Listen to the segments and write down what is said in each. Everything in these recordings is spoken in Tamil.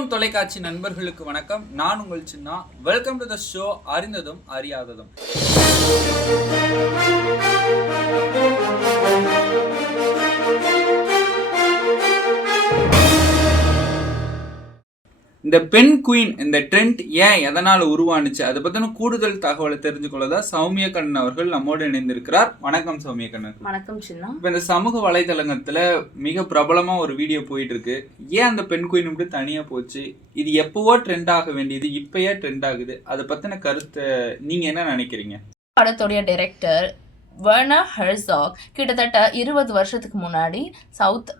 குடும்பம் தொலைக்காட்சி நண்பர்களுக்கு வணக்கம். நான் உங்கள் சின்னா. வெல்கம் டு த ஷோ அறிந்ததும் அறியாததும். இந்த பெண் குயின் இந்த ட்ரெண்ட் ஏன் எதனால் உருவானுச்சு? அதை பற்றின கூடுதல் தகவலை தெரிஞ்சுக்கொள்ளதா சௌமிய கண்ணன் அவர்கள் நம்மோடு இணைந்திருக்கிறார். வணக்கம் சௌமிய கண்ணன். வணக்கம் சின்னா. இப்போ இந்த சமூக வலைதளங்கத்துல மிக பிரபலமா ஒரு வீடியோ போயிட்டு இருக்கு ஏன் அந்த பெண் குயின் இப்படி தனியா போச்சு? இது எப்பவோ ட்ரெண்ட் ஆக வேண்டியது இப்பயே ட்ரெண்ட் ஆகுது? அதை பத்தின கருத்தை நீங்க என்ன நினைக்கிறீங்க? படத்துடைய டைரக்டர் வர்னர் ஹெர்சாக் கிட்டத்தட்ட இருபது வருஷத்துக்கு முன்னாடி சவுத்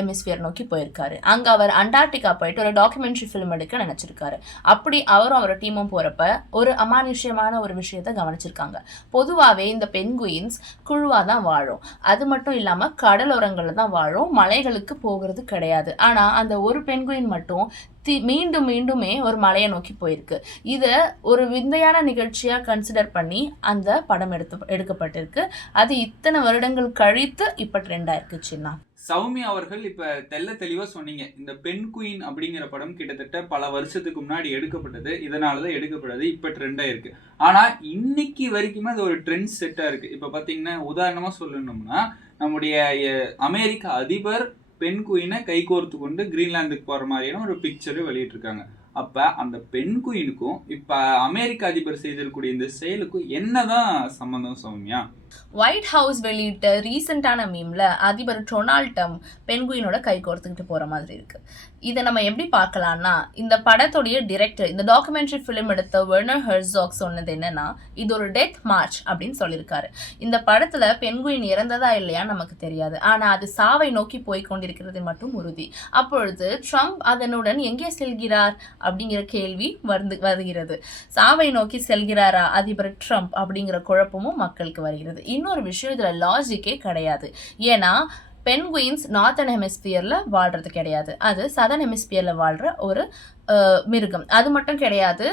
எமிஸ்பியர் நோக்கி போயிருக்காரு. அங்கே அவர் அண்டார்டிகா போயிட்டு ஒரு டாக்குமெண்ட்ரி ஃபிலிம் எடுக்க நினச்சிருக்காரு. அப்படி அவரும் அவரோட டீமும் போகிறப்ப ஒரு அமானுஷ்யமான ஒரு விஷயத்தை கவனிச்சிருக்காங்க. பொதுவாகவே இந்த பென்குயின்ஸ் குழுவாக தான் வாழும். அது மட்டும் இல்லாமல் கடலோரங்களில் தான் வாழும். மலைகளுக்கு போகிறது கிடையாது. ஆனால் அந்த ஒரு பென்குயின் மட்டும் தி மீண்டும் மீண்டுமே ஒரு மலையை நோக்கி போயிருக்கு. இதை ஒரு விந்தையான நிகழ்ச்சியாக கன்சிடர் பண்ணி அந்த படம் எடுத்து எடுக்கப்பட்டிருக்கு. அது இத்தனை வருடங்கள் கழித்து இப்போ ட்ரெண்ட் ஆயிருக்கு சௌமி அவர்கள் இப்ப தெல்ல தெளிவா சொன்னீங்க. இந்த பெண் குயின் அப்படிங்கிற படம் கிட்டத்தட்ட பல வருஷத்துக்கு முன்னாடி எடுக்கப்பட்டது. இதனாலதான் எடுக்கப்பட்டது இப்ப ட்ரெண்டா இருக்கு. ஆனா இன்னைக்கு வரைக்குமே அது ஒரு ட்ரெண்ட் செட்டா இருக்கு. இப்ப பாத்தீங்கன்னா உதாரணமா சொல்லணும்னா நம்முடைய அமெரிக்க அதிபர் பெண் குயினை கைகோர்த்து கொண்டு கிரீன்லாந்துக்கு போற மாதிரியான ஒரு பிக்சரு வெளியிட்டிருக்காங்க. அப்ப அந்த பெண் குயினுக்கும் இப்ப அமெரிக்க அதிபர் செய்திருக்கக்கூடிய இந்த செயலுக்கும் என்னதான் சம்பந்தம் சௌமியா? ஒயிட் ஹவுஸ் வெளியிட்ட ரீசெண்டான மீம்ல அதிபர் டொனால்ட் ட்ரம்ப் பென்குயினோட கை கோர்த்துக்கிட்டு போற மாதிரி இருக்கு. இதை நம்ம எப்படி பார்க்கலாம்னா இந்த படத்துடைய டிரெக்டர் இந்த டாக்குமெண்ட்ரி ஃபிலிம் எடுத்த வெர்னர் ஹெர்சாக் சொன்னது என்னன்னா இது ஒரு டெத் மார்ச் அப்படின்னு சொல்லியிருக்காரு. இந்த படத்துல பென்குயின் இறந்ததா இல்லையா நமக்கு தெரியாது. ஆனா அது சாவை நோக்கி போய் கொண்டிருக்கிறது மட்டும் உறுதி. அப்பொழுது ட்ரம்ப் அதனுடன் எங்கே செல்கிறார் அப்படிங்கிற கேள்வி வந்து வருகிறது. சாவை நோக்கி செல்கிறாரா அதிபர் ட்ரம்ப் அப்படிங்கிற குழப்பமும் மக்களுக்கு வருகிறது. இன்னொரு விஷயம் இதில் லாஜிக்கே கிடையாது. ஏன்னா பென்குயின்ஸ் நார்த்தன் ஹெமிஸ்பியரில் வாழ்கிறது கிடையாது. அது சதன் ஹெமிஸ்பியரில் வாழ்கிற ஒரு மிருகம். அது மட்டும் கிடையாது.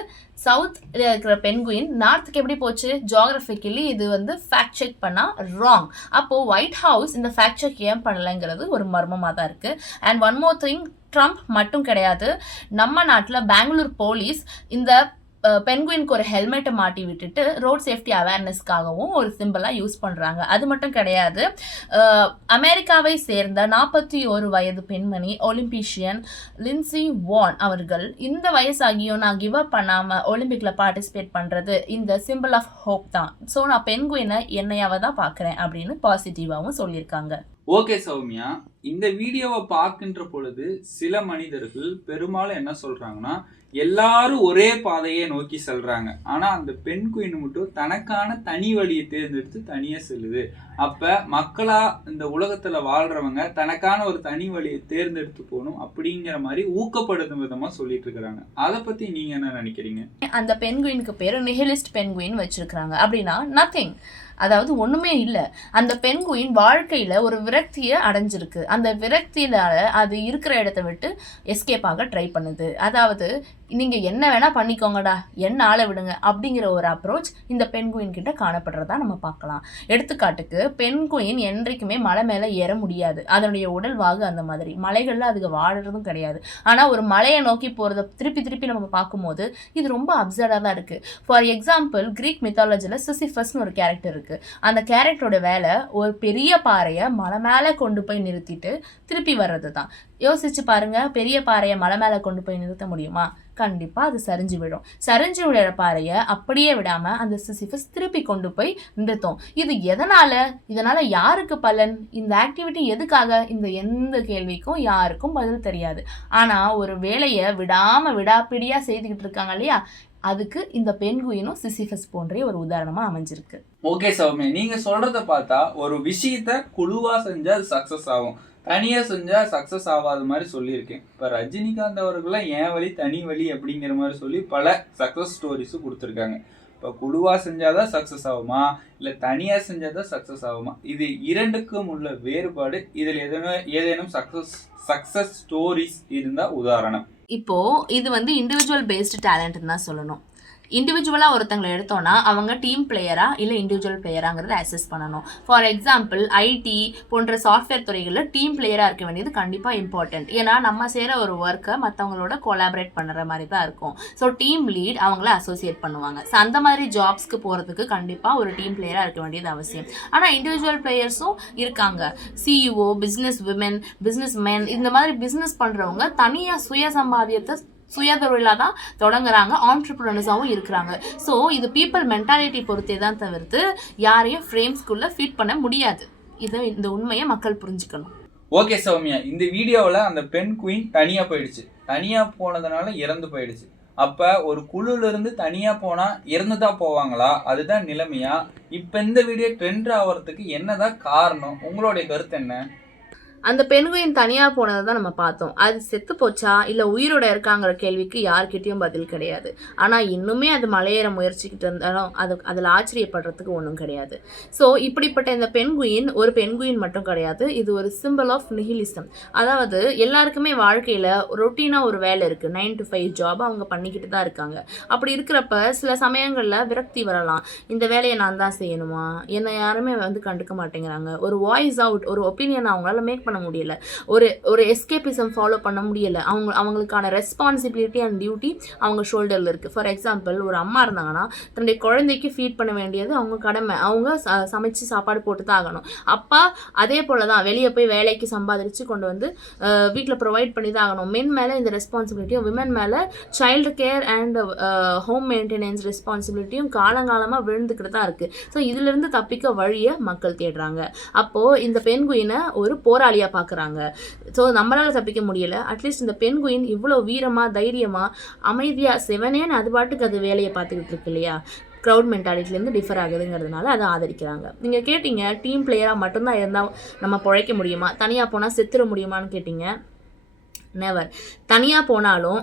சவுத் இருக்கிற பென்குயின் நார்த்துக்கு எப்படி போச்சு? ஜியாகிரபிக்கலி இது வந்து ஃபேக்ட் செக் பண்ணால் ராங் அப்போது ஒயிட் ஹவுஸ் இந்த ஃபேக்ட் செக் ஏன் பண்ணலைங்கிறது ஒரு மர்மமாக தான் இருக்குது and one more thing Trump மட்டும் கிடையாது. நம்ம நாட்டில் பெங்களூர் போலீஸ் இந்த பென்குயினுக்கு ஒரு ஹெல்மெட்டை மாட்டி விட்டுட்டு ரோட் சேஃப்டி அவேர்னஸ்க்காகவும் ஒரு சிம்பிளாக யூஸ் பண்ணுறாங்க அது மட்டும் கிடையாது. அமெரிக்காவை சேர்ந்த நாற்பத்தி ஒரு வயது பெண்மணி ஒலிம்பிஷியன் லின்சி வான் அவர்கள் இந்த வயசாகியும் நான் கிவ் அப் பண்ணாமல் ஒலிம்பிக்கில் பார்ட்டிசிபேட் பண்ணுறது இந்த சிம்பிள் ஆஃப் ஹோப் தான். ஸோ நான் பென்குயினை என்னையாவை தான் பார்க்குறேன் அப்படின்னு பாசிட்டிவாகவும் சொல்லியிருக்காங்க. ஓகே சௌமியா. இந்த வீடியோவை பார்க்கின்ற பொழுது சில மனிதர்கள் பெரும்பாலும் என்ன சொல்கிறாங்கன்னா எல்லாரும் ஒரே பாதையை நோக்கி செல்றாங்க. ஆனா அந்த பெண் குயின் மட்டும் தனக்கான தனி வழியை தேர்ந்தெடுத்து தனியா செல்லுது. அப்ப மக்களா இந்த உலகத்துல வாழ்றவங்க தனக்கான ஒரு தனி வழியை தேர்ந்தெடுத்து போகணும் அப்படிங்கிற மாதிரி ஊக்கப்படுத்தும் விதமா சொல்லிட்டு இருக்கிறாங்க. அதை பத்தி நீங்க என்ன நினைக்கிறீங்க? அந்த பென்குயினுக்கு பேர் நிஹிலிஸ்ட் பென்குயின் வச்சிருக்கிறாங்க. அப்படின்னா நத்திங் அதாவது ஒண்ணுமே இல்லை. அந்த பென்குயின் வாழ்க்கையில ஒரு விரக்தியை அடைஞ்சிருக்கு. அந்த விரக்தியினால அது இருக்கிற இடத்த விட்டு எஸ்கேப் ஆக ட்ரை பண்ணுது. அதாவது நீங்க என்ன வேணா பண்ணிக்கோங்கடா என்ன ஆளை விடுங்க அப்படிங்கிற ஒரு அப்ரோச் இந்த பெண்குயின் கிட்ட காணப்படுறதா நம்ம பார்க்கலாம். எடுத்துக்காட்டுக்கு பெண் குயின் என்றைக்குமே மலை மேலே ஏற முடியாது. அதனுடைய உடல் வாகு அந்த மாதிரி. மலைகளில் அதுக்கு வாடுறதும் கிடையாது. ஆனால் ஒரு மலையை நோக்கி போகிறத திருப்பி திருப்பி நம்ம பார்க்கும்போது இது ரொம்ப அப்சர்டாக தான் இருக்குது ஃபார் எக்ஸாம்பிள் கிரீக் மித்தாலஜியில் சிசிஃபஸ்னு ஒரு கேரக்டர் இருக்குது அந்த கேரக்டரோட வேலை ஒரு பெரிய பாறையை மலை மேலே கொண்டு போய் நிறுத்திட்டு திருப்பி வர்றது தான் யோசிச்சு பாருங்க பெரிய பாறையை மலை மேலே கொண்டு போய் நிறுத்த முடியுமா? கண்டிப்பா அது சரிஞ்சு விடும் சரிஞ்சு விடுற பாறையை அப்படியே விடாம அந்த சிசிஃபஸ் திருப்பி கொண்டு போய் நிறுத்தும். இது எதனால? இதனால யாருக்கு பலன்? இந்த ஆக்டிவிட்டி எதுக்காக? இந்த எந்த கேள்விக்கும் யாருக்கும் பதில் தெரியாது. ஆனா ஒரு வேலையை விடாம விடாப்பிடியாக செய்துக்கிட்டு இருக்காங்க இல்லையா? அதுக்கு இந்த பெண்குயினும் சிசிஃபஸ் போன்றே ஒரு உதாரணமா அமைஞ்சிருக்கு. ஓகே சௌமியா நீங்க சொல்றத பார்த்தா ஒரு விஷயத்த குழுவா செஞ்சா அது சக்சஸ் ஆகும். தனியாக செஞ்சால் சக்ஸஸ் ஆகாத மாதிரி சொல்லியிருக்கேன். இப்போ ரஜினிகாந்த் அவர்கள்லாம் என் வழி தனி வழி அப்படிங்கிற மாதிரி சொல்லி பல சக்ஸஸ் ஸ்டோரிஸும் கொடுத்துருக்காங்க. இப்போ குழுவாக செஞ்சால் தான் சக்ஸஸ் ஆகுமா? இல்லை தனியாக செஞ்சால் தான் சக்ஸஸ் ஆகுமா? இது இரண்டுக்கும் உள்ள வேறுபாடு. இதில் எதேனும் ஏதேனும் சக்ஸஸ் சக்ஸஸ் ஸ்டோரிஸ் இருந்தால் உதாரணம். இப்போ இது வந்து இண்டிவிஜுவல் பேஸ்டு டேலண்ட்னு தான் சொல்லணும். இண்டிவிஜுவலாக ஒருத்தங்களை எடுத்தோன்னா அவங்க டீம் பிளேயரா இல்லை இண்டிவிஜுவல் பிளேயராங்கிறத அசஸ் பண்ணணும். ஃபார் எக்ஸாம்பிள் ஐடி போன்ற சாஃப்ட்வேர் துறைகளில் டீம் பிளேயராக இருக்க வேண்டியது கண்டிப்பாக இம்பார்ட்டன்ட் ஏன்னா நம்ம செய்கிற ஒரு ஒர்க்கை மற்றவங்களோட கொலாபரேட் பண்ணுற மாதிரி தான் இருக்கும். ஸோ டீம் லீட் அவங்கள அசோசியேட் பண்ணுவாங்க. ஸோ அந்த மாதிரி ஜாப்ஸ்க்கு போகிறதுக்கு கண்டிப்பாக ஒரு டீம் பிளேயராக இருக்க வேண்டியது அவசியம். ஆனால் இண்டிவிஜுவல் பிளேயர்ஸும் இருக்காங்க. CEO business women business man இந்த மாதிரி பிஸ்னஸ் பண்ணுறவங்க தனியாக சுய சம்பாதியத்தை சுய தொழிலாக தான் தொடங்குறாங்க ஆண்டர்பிரினர்ஸாகவும் இருக்கிறாங்க. ஸோ இது பீப்புள் மென்டாலிட்டி பொறுத்தே தான் தவிர்த்து யாரையும் ஃப்ரேம்ஸ்குள்ளே ஃபிட் பண்ண முடியாது. இதை இந்த உண்மையை மக்கள் புரிஞ்சுக்கணும். ஓகே சௌமியா. இந்த வீடியோவில் அந்த பெண் குயின் தனியாக போயிடுச்சு. தனியாக போனதுனால இறந்து போயிடுச்சு. அப்போ ஒரு குழுலேருந்து தனியாக போனால் இறந்து தான் போவாங்களா? அதுதான் நிலைமையா? இப்போ இந்த வீடியோ ட்ரெண்ட் ஆகிறதுக்கு என்னதான் காரணம்? உங்களுடைய கருத்து என்ன? அந்த பெண்குயின் தனியாக போனதை தான் நம்ம பார்த்தோம். அது செத்து போச்சா? இல்லை உயிரோட இருக்காங்கிற கேள்விக்கு யார்கிட்டயும் பதில் கிடையாது. ஆனால் இன்னுமே அது மலையேற முயற்சிக்கிட்டு இருந்தாலும் அது அதில் ஆச்சரியப்படுறதுக்கு ஒன்றும் கிடையாது. ஸோ இப்படிப்பட்ட இந்த பெண்குயின் ஒரு பெண்குயின் மட்டும் கிடையாது. இது ஒரு சிம்பிள் ஆஃப் நிஹிலிசம் அதாவது எல்லாருக்குமே வாழ்க்கையில் ரொட்டீனாக ஒரு வேலை இருக்குது நைன் டு ஃபைவ் ஜாப் அவங்க பண்ணிக்கிட்டு தான் இருக்காங்க. அப்படி இருக்கிறப்ப சில சமயங்களில் விரக்தி வரலாம். இந்த வேலையை நான் தான் செய்யணுமா? என்னை யாருமே வந்து கண்டுக்க மாட்டேங்கிறாங்க. ஒரு வாய்ஸ் அவுட் ஒரு ஒப்பீனியன் அவங்களால மேக் பண்ண முடியல. ஒரு ஒரு எஸ்கேபிசம் ஃபாலோ பண்ண முடியல. அவங்க அவங்களுக்கான ரெஸ்பான்சிபிலிட்டி அண்ட் டியூட்டி அவங்க ஷோல்டரில் இருக்குது ஃபார் எக்ஸாம்பிள் ஒரு அம்மா இருந்தாங்கன்னா தன்னுடைய குழந்தைக்கு ஃபீட் பண்ண வேண்டியது அவங்க கடமை. அவங்க சமைச்சு சாப்பாடு போட்டு தான் ஆகணும். அப்பா அதே போல தான் வெளியே போய் வேலைக்கு சம்பாதிச்சு கொண்டு வந்து வீட்டில் ப்ரொவைட் பண்ணி தான் ஆகணும். மென் மேலே இந்த ரெஸ்பான்சிபிலிட்டியும் விமன் மேலே child care and home maintenance ரெஸ்பான்சிபிலிட்டியும் காலங்காலமாக விழுந்துக்கிட்டு தான் இருக்குது ஸோ இதிலிருந்து தப்பிக்க வழியை மக்கள் தேடுறாங்க. அப்போது இந்த பெண்குயினை ஒரு போராளியாக பார்க்குறாங்க ஸோ நம்மளால் தப்பிக்க முடியலை. அட்லீஸ்ட் இந்த பெண்குயின் இவ்வளோ வீரமாக தைரியமாக அமைதியாக செவனேன்னு அது பாட்டுக்கு அது வேலையை பார்த்துக்கிட்டு இருக்கு இல்லையா? க்ரௌட் மென்டாலிட்டிலேருந்து டிஃபர் ஆகுதுங்கிறதுனால அதை ஆதரிக்கிறாங்க. நீங்கள் கேட்டிங்க டீம் பிளேயராக மட்டும்தான் இருந்தால் நம்ம பிழைக்க முடியுமா? தனியாக போனால் செத்துட முடியுமான்னு கேட்டிங்க? நெவர் தனியாக போனாலும்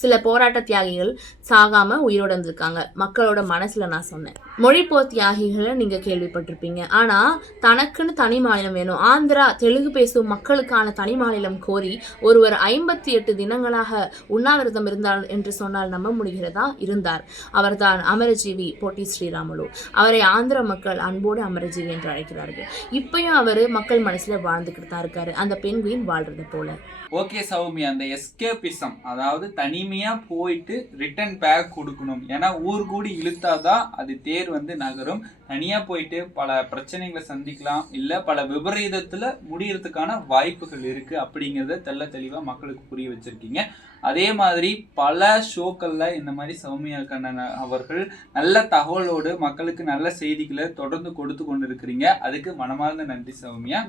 சில போராட்ட தியாகிகள் சாகாமல் உயிரோடு இருந்திருக்காங்க. மக்களோட மனசில் நான் சொன்னேன். மொழிப்போர் தியாகிகளை நீங்கள் கேள்விப்பட்டிருப்பீங்க. ஆனால் தனக்குன்னு தனி மாநிலம் வேணும். ஆந்திரா தெலுங்கு பேசும் மக்களுக்கான தனி மாநிலம் கோரி ஒருவர் ஐம்பத்தி எட்டு தினங்களாக உண்ணாவிரதம் இருந்தார் என்று சொன்னால் நம்ப முடிகிறதா? இருந்தார். அவர்தான் அமரஜீவி போட்டி ஸ்ரீராமுலு. அவரை ஆந்திர மக்கள் அன்போடு அமரஜீவி என்று அழைக்கிறார்கள். இப்பயும் அவர் மக்கள் மனசில் வாழ்ந்துக்கிட்டு தான் இருக்காரு. அந்த பெண்குயின் வாழ்றது போல. ஓகே சௌமி அந்த எஸ்கேபிசம் அதாவது தனிமையாக போயிட்டு ரிட்டர்ன் பேக் கொடுக்கணும். ஏன்னா ஊர் கூடி இழுத்தாதான் அது தேர் வந்து நகரும். தனியா போயிட்டு பல பிரச்சனைகளை சந்திக்கலாம். இல்ல பல விபரீதத்துல முடியறதுக்கான வாய்ப்புகள் இருக்கு அப்படிங்கறத தெள்ள தெளிவா மக்களுக்கு புரிய வச்சிருக்கீங்க. அதே மாதிரி பல ஷோக்கள்ல இந்த மாதிரி சௌமியா கண்ணன் அவர்கள் நல்ல தகவலோடு மக்களுக்கு நல்ல செய்திகளை தொடர்ந்து கொடுத்து கொண்டு இருக்கிறீங்க அதுக்கு மனமார்ந்த நன்றி சௌமியா.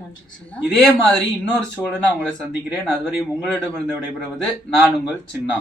இதே மாதிரி இன்னொரு ஷோல நான் உங்களை சந்திக்கிறேன். அதுவரையும் உங்களிடமிருந்து விடைபெறுவது நான் உங்கள் சின்னா.